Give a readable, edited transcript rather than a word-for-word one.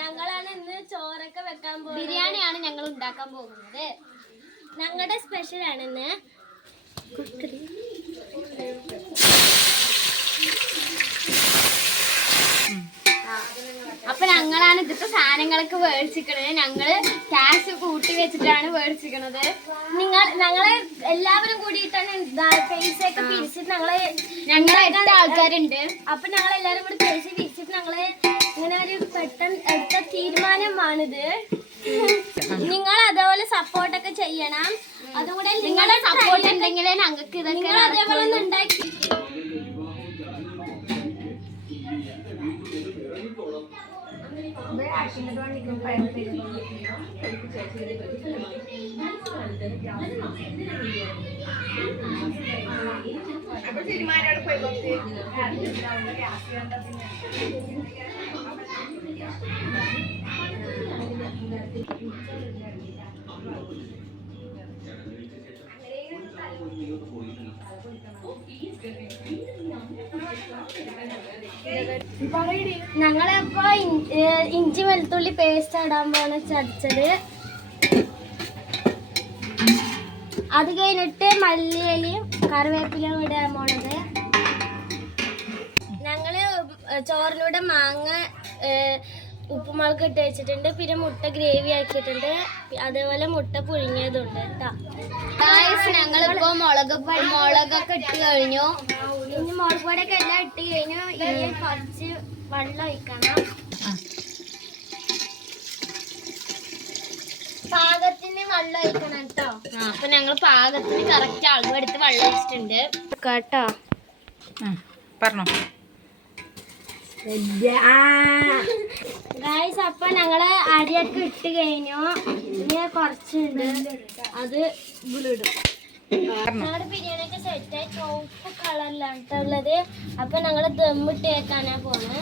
ഞങ്ങളാണ് ഇന്ന് ചോറൊക്കെ വെക്കാൻ പോകുന്നത്. ബിരിയാണിയാണ് ഞങ്ങൾ ഉണ്ടാക്കാൻ പോകുന്നത്. ഞങ്ങളുടെ സ്പെഷ്യൽ ആണ് ഇന്ന്. അപ്പൊ ഞങ്ങളാണ് ഇതിന്റെ സാധനങ്ങളൊക്കെ മേടിച്ചിരിക്കണത്. ഞങ്ങള് ക്യാഷ് കൂട്ടി വെച്ചിട്ടാണ് മേടിച്ചിരിക്കണത്. ഞങ്ങളെ എല്ലാവരും കൂടിയിട്ടാണ് പൈസ ഒക്കെ പിരിച്ചിട്ട് ഞങ്ങളെ 8 ആൾക്കാരുണ്ട്. അപ്പൊ ഞങ്ങൾ എല്ലാവരും കൂടി പൈസ പിരിച്ചിട്ട് ഞങ്ങള് ഇങ്ങനെ ഒരു പെട്ടെന്ന് എടുത്ത തീരുമാനമാണിത്. നിങ്ങൾ അതേപോലെ സപ്പോർട്ടൊക്കെ ചെയ്യണം. അതുകൂടെ നിങ്ങളുടെ സപ്പോർട്ട് ഉണ്ടെങ്കിലേ ഞങ്ങൾക്ക് ഇതൊക്കെ അതേപോലെ ഒന്ന് ഉണ്ടാക്കി. ഞങ്ങളിപ്പോ ഇഞ്ചി വെളുത്തുള്ളി പേസ്റ്റ് ഇടാൻ പോണ ചതച്ചത്. അത് കഴിഞ്ഞിട്ട് മല്ലിയിലയും കറിവേപ്പിലയും ഇടാൻ പോണത്. ഞങ്ങള് ചോറിനൂടെ മാങ്ങ ഉപ്പുമുളക് ഇട്ട് വെച്ചിട്ടുണ്ട്. പിന്നെ മുട്ട ഗ്രേവി ആക്കിയിട്ടുണ്ട്. അതേപോലെ മുട്ട പുഴുങ്ങിയതുണ്ട് കേട്ടോ. ഞങ്ങളിപ്പോ മുളകൊക്കെ ഇട്ട് കഴിഞ്ഞു. ഇനി മുളക് പൊടിയൊക്കെ എല്ലാം ഇട്ട് കഴിഞ്ഞു. ഇനി കുറച്ച് വെള്ളം ഒഴിക്കണം. പാകത്തിന് വെള്ളം ഒഴിക്കണം കേട്ടോ. അപ്പൊ ഞങ്ങൾ പാകത്തിന് കറക്റ്റ് അളവ് എടുത്ത് വെള്ളം ഒഴിച്ചിട്ടുണ്ട് കേട്ടോ. പറഞ്ഞോ ഗായ്സ്, അപ്പൊ ഞങ്ങള് അരിയൊക്കെ ഇട്ട് കഴിഞ്ഞു. ഇനി കുറച്ചുണ്ട്, അത് ഇടും. ഞങ്ങളുടെ ബിരിയാണിയൊക്കെ സെറ്റായി ചുവപ്പ് കളറിലാണ് ഉള്ളത്. അപ്പൊ ഞങ്ങള് ദമ്മിട്ട് വെക്കാനാ പോണേ.